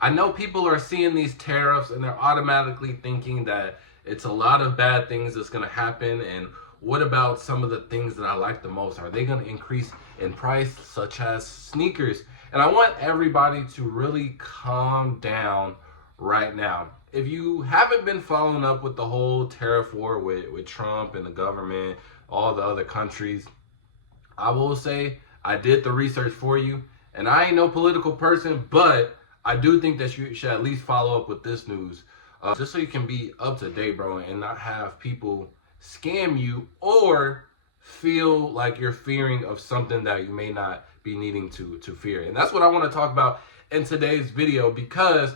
I know people are seeing these tariffs and they're automatically thinking that it's a lot of bad things that's going to happen. And what about some of the things that I like the most? Are they going to increase in price, such as sneakers? And I want everybody to really calm down right now. If you haven't been following up with the whole tariff war with Trump and the government, all the other countries, I will say I did the research for you. And I ain't no political person, but I do think that you should at least follow up with this news, just so you can be up to date, bro, and not have people scam you or feel like you're fearing of something that you may not be needing to fear. And that's what I want to talk about in today's video, because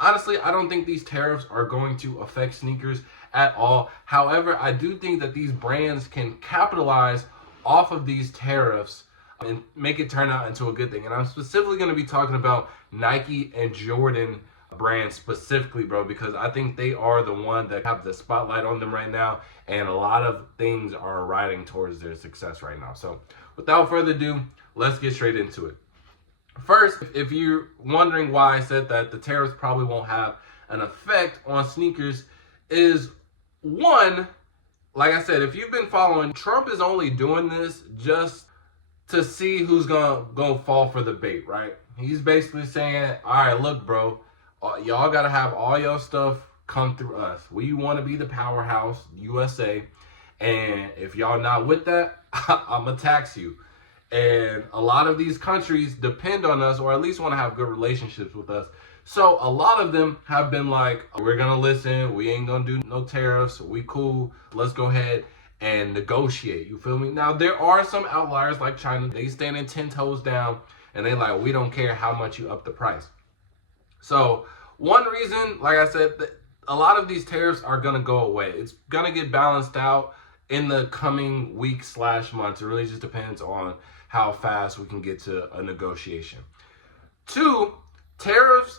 honestly, I don't think these tariffs are going to affect sneakers at all. However, I do think that these brands can capitalize off of these tariffs and make it turn out into a good thing. And I'm specifically going to be talking about Nike and Jordan brands specifically, bro, because I think they are the one that have the spotlight on them right now, and a lot of things are riding towards their success right now. So without further ado, let's get straight into it. First, if you're wondering why I said that the tariffs probably won't have an effect on sneakers, is one, like I said, if you've been following, Trump is only doing this just to see who's gonna fall for the bait, right? He's basically saying, all right, look, bro, y'all gotta have all your stuff come through us. We want to be the powerhouse, USA, and if y'all not with that, I'm gonna tax you. And a lot of these countries depend on us, or at least want to have good relationships with us. So a lot of them have been like, we're gonna listen, we ain't gonna do no tariffs, we cool, let's go ahead and negotiate. You feel me? Now there are some outliers like China. They standing 10 toes down and they like, we don't care how much you up the price. So one reason, like I said, that a lot of these tariffs are gonna go away. It's gonna get balanced out in the coming weeks / months. It really just depends on how fast we can get to a negotiation. Two, tariffs,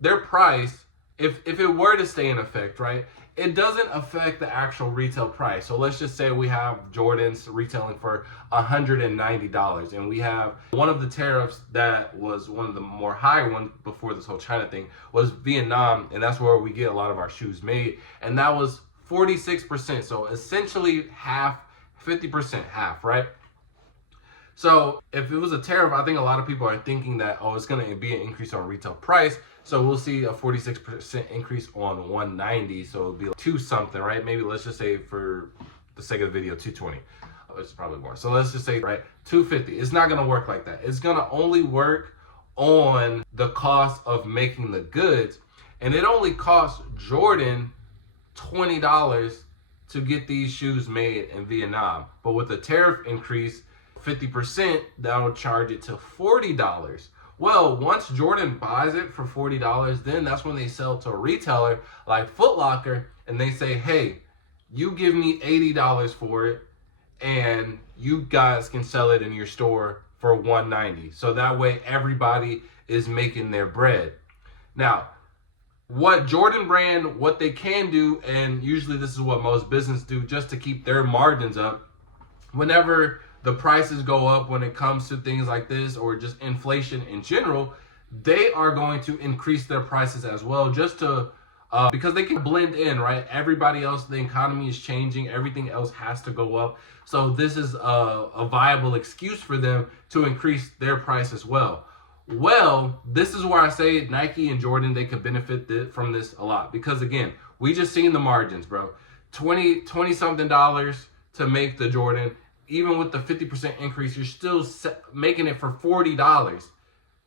their price, if it were to stay in effect, right, it doesn't affect the actual retail price. So let's just say we have Jordans retailing for $190, and we have one of the tariffs that was one of the more higher ones before this whole China thing was Vietnam, and that's where we get a lot of our shoes made, and that was 46%. So essentially half, 50% half, right? So if it was a tariff, I think a lot of people are thinking that, oh, it's going to be an increase on retail price. So we'll see a 46% increase on 190. So it'll be like 2 something, right? Maybe let's just say for the sake of the video, 220. It's probably more. So let's just say, right, 250. It's not going to work like that. It's going to only work on the cost of making the goods. And it only costs Jordan $20 to get these shoes made in Vietnam. But with the tariff increase, 50%, that'll charge it to $40. Well, once Jordan buys it for $40, then that's when they sell to a retailer like Foot Locker, and they say, hey, you give me $80 for it, and you guys can sell it in your store for $190. So that way everybody is making their bread. Now, what Jordan brand, what they can do, and usually this is what most businesses do just to keep their margins up, whenever the prices go up when it comes to things like this, or just inflation in general, they are going to increase their prices as well, just to because they can blend in, right? Everybody else, the economy is changing, everything else has to go up. So this is a viable excuse for them to increase their price as well. Well, this is where I say Nike and Jordan, they could benefit from this a lot, because again, we just seen the margins, bro. 20 something dollars to make the Jordan. Even with the 50% increase, you're still making it for $40,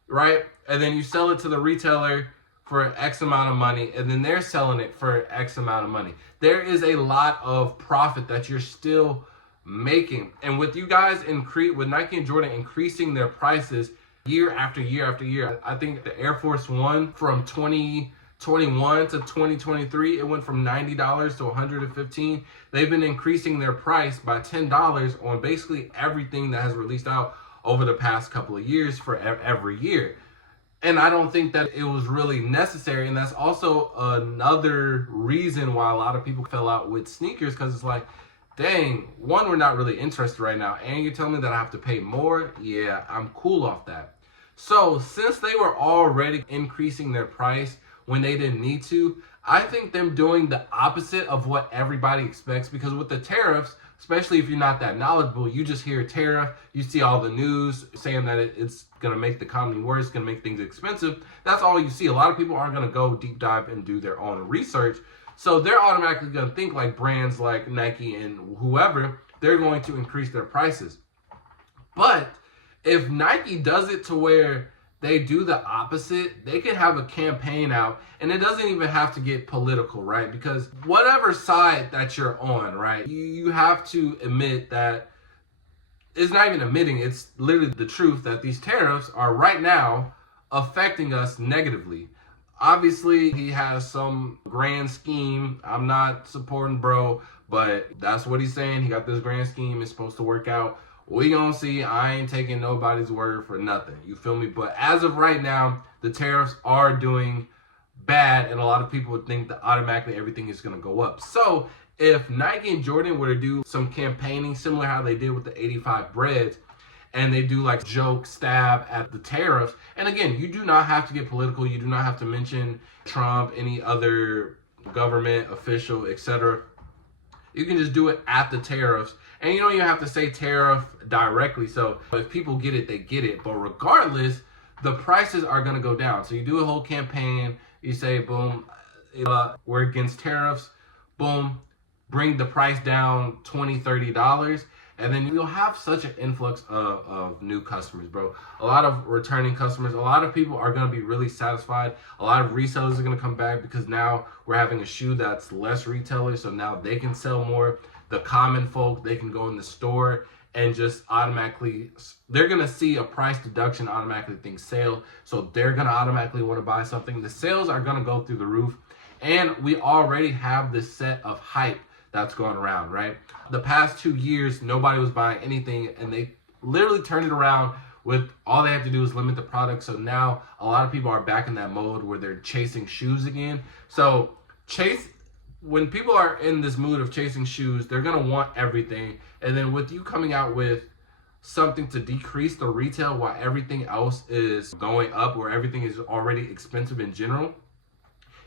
right? And then you sell it to the retailer for X amount of money, and then they're selling it for X amount of money. There is a lot of profit that you're still making. And with you guys with Nike and Jordan increasing their prices year after year after year, I think the Air Force One from 2021 to 2023, it went from $90 to $115. They've been increasing their price by $10 on basically everything that has released out over the past couple of years for every year. And I don't think that it was really necessary. And that's also another reason why a lot of people fell out with sneakers, because it's like, dang, one, we're not really interested right now, and you're telling me that I have to pay more? Yeah, I'm cool off that. So since they were already increasing their price when they didn't need to, I think them doing the opposite of what everybody expects, because with the tariffs, especially if you're not that knowledgeable, you just hear tariff, you see all the news saying that it's going to make the economy worse, it's going to make things expensive. That's all you see. A lot of people aren't going to go deep dive and do their own research. So they're automatically going to think like brands like Nike and whoever, they're going to increase their prices. But if Nike does it to where they do the opposite, they could have a campaign out, and it doesn't even have to get political, right? Because whatever side that you're on, right, you have to admit that it's not even admitting, it's literally the truth that these tariffs are right now affecting us negatively. Obviously, he has some grand scheme. I'm not supporting bro, but that's what he's saying. He got this grand scheme. It's supposed to work out. We gonna see. I ain't taking nobody's word for nothing. You feel me? But as of right now, the tariffs are doing bad, and a lot of people would think that automatically everything is gonna go up. So if Nike and Jordan were to do some campaigning similar how they did with the 85 breads, and they do like joke stab at the tariffs, and again, you do not have to get political. You do not have to mention Trump, any other government official, etc. You can just do it at the tariffs, and you don't even have to say tariff directly. So if people get it, they get it. But regardless, the prices are going to go down. So you do a whole campaign. You say, boom, we're against tariffs. Boom, bring the price down $20, $30. And then you'll have such an influx of new customers, bro. A lot of returning customers. A lot of people are going to be really satisfied. A lot of resellers are going to come back because now we're having a shoe that's less retailers. So now they can sell more. The common folk, they can go in the store and just automatically, they're going to see a price deduction, automatically think sale. So they're going to automatically want to buy something. The sales are going to go through the roof. And we already have this set of hype that's going around, right? The past 2 years, nobody was buying anything, and they literally turned it around with all they have to do is limit the product. So now a lot of people are back in that mode where they're chasing shoes again. So when people are in this mood of chasing shoes, they're going to want everything. And then with you coming out with something to decrease the retail while everything else is going up, or everything is already expensive in general,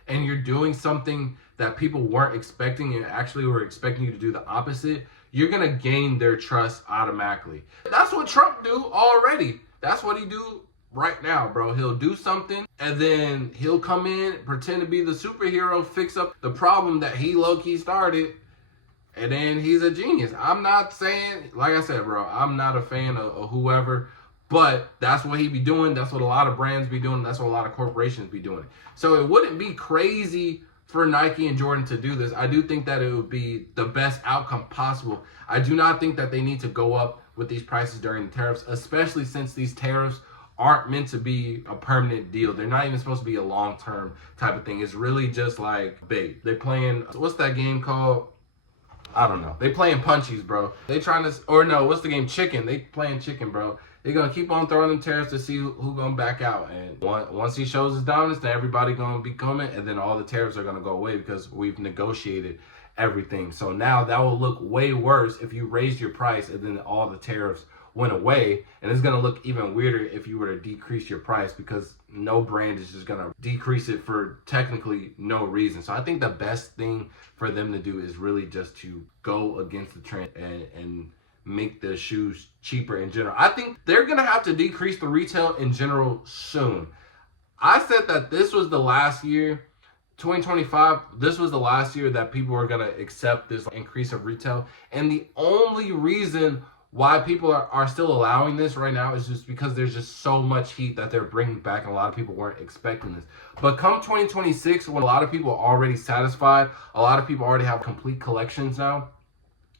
and you're doing something that people weren't expecting and actually were expecting you to do the opposite, you're going to gain their trust automatically. That's what Trump do already. That's what he do right now, bro. He'll do something, and then he'll come in, pretend to be the superhero, fix up the problem that he low-key started, and then he's a genius. I'm not saying, like I said, bro, I'm not a fan of whoever, but that's what he be doing. That's what a lot of brands be doing. That's what a lot of corporations be doing. So it wouldn't be crazy for Nike and Jordan to do this. I do think that it would be the best outcome possible. I do not think that they need to go up with these prices during the tariffs, especially since these tariffs aren't meant to be a permanent deal. They're not even supposed to be a long-term type of thing. It's really just like bait. They're playing, what's that game called? I don't know. They playing punchies, bro. They trying to, or no, what's the game? Chicken. They playing chicken, bro. They're going to keep on throwing them tariffs to see who going to back out. And once he shows his dominance, then everybody going to be coming. And then all the tariffs are going to go away because we've negotiated everything. So now that will look way worse if you raised your price and then all the tariffs went away. And it's going to look even weirder if you were to decrease your price, because no brand is just going to decrease it for technically no reason. So I think the best thing for them to do is really just to go against the trend and make the shoes cheaper in general. I think they're going to have to decrease the retail in general soon. I said that this was the last year, 2025, this was the last year that people were going to accept this increase of retail. And the only reason why people are still allowing this right now is just because there's just so much heat that they're bringing back, and a lot of people weren't expecting this. But come 2026, when a lot of people are already satisfied, a lot of people already have complete collections now,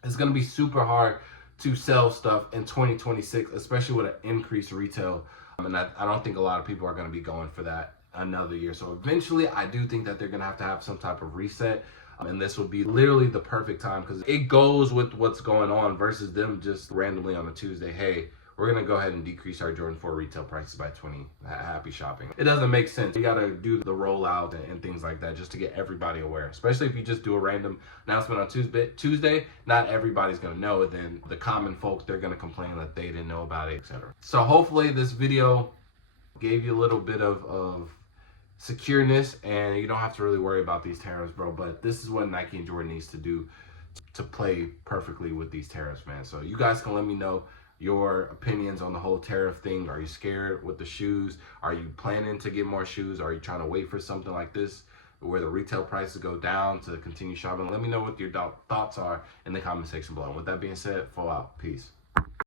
it's going to be super hard to sell stuff in 2026, especially with an increased retail. And I don't think a lot of people are going to be going for that another year. So eventually, I do think that they're going to have some type of reset. And this would be literally the perfect time, because it goes with what's going on versus them just randomly on a Tuesday, hey, we're going to go ahead and decrease our Jordan 4 retail prices by 20. Happy shopping. It doesn't make sense. You got to do the rollout and things like that just to get everybody aware, especially if you just do a random announcement on Tuesday, not everybody's going to know. Then the common folks, they're going to complain that they didn't know about it, etc. So hopefully this video Gave you a little bit of secureness, and you don't have to really worry about these tariffs, bro. But this is what Nike and Jordan needs to do to play perfectly with these tariffs, man. So you guys can let me know your opinions on the whole tariff thing. Are you scared with the shoes? Are you planning to get more shoes? Are you trying to wait for something like this where the retail prices go down to continue shopping? Let me know what your thoughts are in the comment section below. With that being said, fall out. Peace.